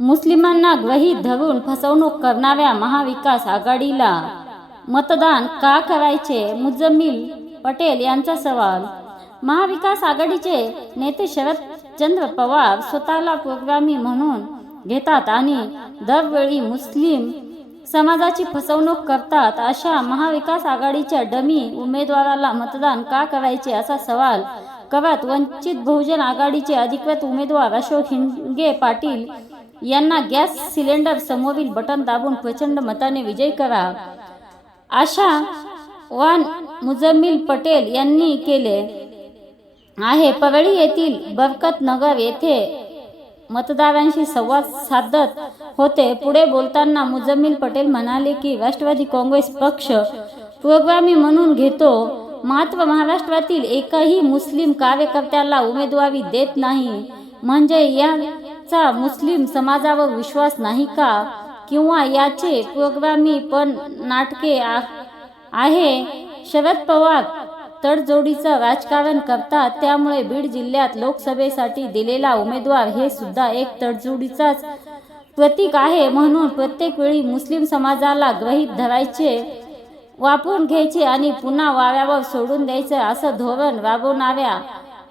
मुस्लिमांना गृहीत धरून फसवणूक करणाऱ्या महाविकास आघाडीला मतदान का करायचे? मुजमिल पटेल यांचा सवाल. महाविकास आघाडीचे नेते शरदचंद्र पवार स्वतःला प्रोग्रामी म्हणून घेतात आणि दरवेळी मुस्लिम समाजाची फसवणूक करतात अशा महाविकास आघाडीच्या डमी उमेदवाराला मतदान का करायचे असा सवाल करत वंचित बहुजन आघाडीचे अधिकृत उमेदवार अशोक हिंगे पाटील यांना गॅस सिलेंडर समोरील बटन दाबून प्रचंड मताने विजय करा. आशा वान मुजम्मिल पटेल यांनी केले आहे. परळी येथील बरकत नगर येथे मतदारांशी संवाद साधत होते. पुढे बोलताना मुजम्मिल पटेल म्हणाले की राष्ट्रवादी काँग्रेस पक्ष प्रोग्रामी म्हणून घेतो. मात्र महाराष्ट्रातील एकही मुस्लिम कार्यकर्त्याला उमेदवारी देत नाही. म्हणजे या चा मुस्लिम समाजावर विश्वास नाही का? किंवा याचे प्रोग्रामी पण नाटके आ- आहे? शरद पवार तडजोडीचं राजकारण करतात त्यामुळे बीड जिल्ह्यात लोकसभेसाठी दिलेला उमेदवार हे सुद्धा एक तडजोडीचाच प्रतीक आहे. म्हणून प्रत्येक वेळी मुस्लिम समाजाला ग्रहीत धरायचे वापरून घ्यायचे आणि पुन्हा वाऱ्यावर सोडून द्यायचे असं धोरण राबवणाऱ्या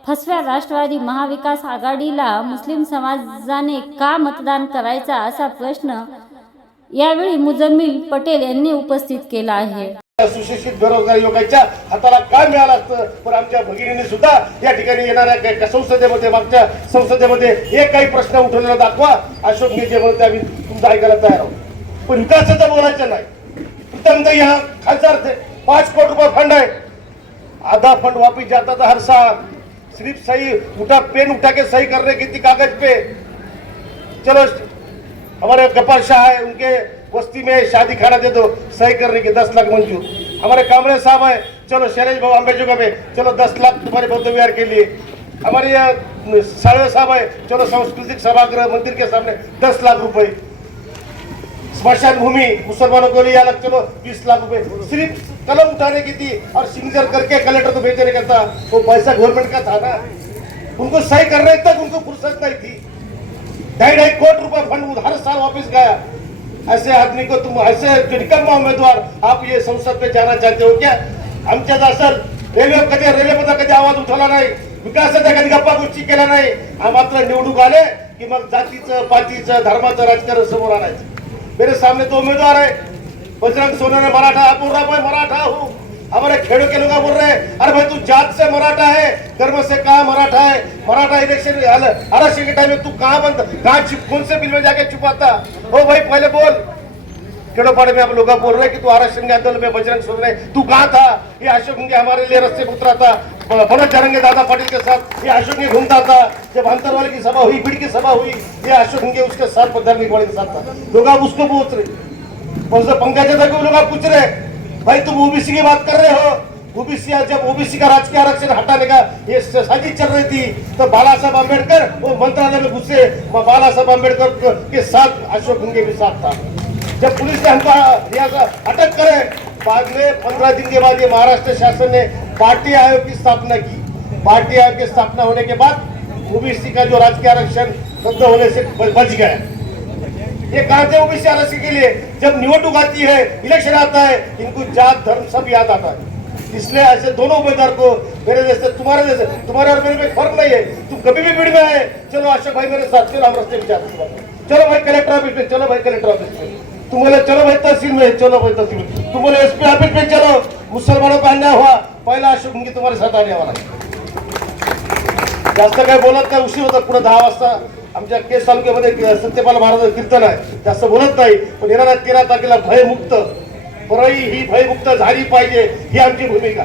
फसव्या राष्ट्रवादी महाविकास आघाडीला मुस्लिम समाजाने का मतदान करायचा असा प्रश्न यावेळी मुजम्मिल पटेल यांनी उपस्थित केला आहे. सुशिक्षित बेरोजगार युवकांच्या हाताला काय मिळालं असतं? पण आमच्या भगिनीने सुद्धा या ठिकाणी येणाऱ्या संसदेमध्ये मागच्या संसदेमध्ये एक काही प्रश्न उठवलेला दाखवा. अशोक मी जे म्हणते आम्ही तुमचं ऐकायला तयार आहोत. पण विकासाचं बोलायचं नाही. प्रथम यहाँ खासदार पाच कोटी रुपये फंड आहे. आधा फंड वापिस जाता तर हर साल सिर्फ सही उठा पेन उठा के सही करने रहे किसी कागज पे। चलो हमारे कपाल शाह है उनके बस्ती में शादी खाना दे दो सही करने की दस लाख मंजूर। हमारे कामरे साहब है चलो शैलेश बाबू अम्बेजोगा में चलो दस लाख तुम्हारे बौद्ध विहार के लिए। हमारे यहाँ साळवे साहब है चलो सांस्कृतिक सभागृह मंदिर के सामने दस लाख रुपए। स्मशान भूमि मुसलमानों के लिए अलग चलो बीस लाख रुपए। सिर्फ कलम उठाने की थी और सिग्नेचर करके कलेक्टर को भेजने का था। वो पैसा गवर्नमेंट का था ना। उनको सही करने तक उनको फुर्सत नहीं थी। ढाई ढाई कोट रुपए फंड हर साल वापस गया। ऐसे आदमी को तुम ऐसे निकम्मा उमेदवार आप ये संसद में जाना चाहते हो क्या? आमच्या सर? रेल्वे कधी रेल्वेमध्ये कधी आवाज उठवला नाही। विकासाच्या कधी गप्पा गोष्टी केल्या नाही। हा मात्र निवडूक आले की मग जातीचं पातीचं धर्माचं राजकारण समोर आणायचं। मेरे सामने तो उमेदवार आहे बजरंग सोना ने मराठा बोल रहा मैं मराठा हूँ। हमारे खेड़ों के लोग बोल रहे हैं। अरे भाई, तू जात से मराठा है कर्म से कहा मराठा है? मराठा इलेक्शन आरक्षण के टाइम में तू कहाँ बंद? कहाँ कौन से बिल में जाके छुपाता। ओ भाई, पहले बोल। खेड़ोपाड़े में आप लोग बोल रहे हैं कि तू आरक्षण के आंदोलन में बजरंग सोन रहे तू कहाँ था? ये अशोक के हमारे लिए रस्ते उतरा था। मनोज जरंगे दादा पाटिल के साथ ये अशोक घूमता था। जब अंतरवाले की सभा हुई भीड़ की सभा हुई, ये अशोक उसके साथ पद्धर वाले के साथ था। लोग उसको पूछ रहे। उससे पंकज तक लोग आप पूछ रहे भाई, तुम ओबीसी की बात कर रहे हो? ओबीसी जब ओबीसी का राजकीय आरक्षण हटाने का ये साजिश चल रही थी तो बाला साहब अंबेडकर वो मंत्रालय में घुसे बाला साहब अंबेडकर के साथ अशोक हिंगे भी साथ था। जब पुलिस ने हमको यहाँ अटक करे, बाद में पंद्रह दिन के बाद ये महाराष्ट्र शासन ने पार्टी आयोग की स्थापना की। पार्टी आयोग की स्थापना होने के बाद ओबीसी का जो राजकीय आरक्षण रद्द होने से बच गया। ये थे ओबीसी आरक्षण के लिए। जब निवडणूक आती है इलेक्शन आता है, इनको जात, धर्म सब याद आता है। इसलिए ऐसे दोनों उम्मीदवार को मेरे जैसे, तुम्हारे जैसे, तुम्हारे और मेरे में फ़र्क नहीं है। तुम कभी भी भीड़ में आए चलो अशोक भाई मेरे साथ, चलो हम रास्ते में जाते चलो भाई कलेक्टर ऑफ़िस में, चलो भाई कलेक्टर ऑफ़िस में। तुम बोले, चलो भाई तहसील में, चलो भाई तहसील में। तुम बोले, एसपी ऑफ़िस में चलो। मुसलमानों का अन्याय हुआ। पहला अशोक तुम्हारे साथ आने वाला. जास्त काय बोलत नाही उशीर होता पुढे दहा आमच्या केस तालुक्यामध्ये सत्यपाल महाराज कीर्तन आहे. जास्त बोलत नाही पण येणाऱ्या तेरा तारखेला भयमुक्त परळी ही भयमुक्त झाली पाहिजे ही आमची भूमिका.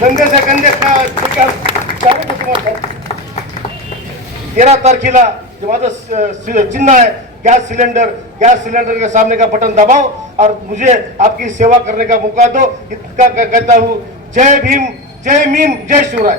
कंधे से तेरा तारखेला जो माझं चिन्ह है गैस सिलेंडर गैस सिलेंडर के सामने का बटन दबाओ और मुझे आपकी सेवा करने का मौका दो इतना कहता हूँ जय भीम जय मीम जय शिवराय.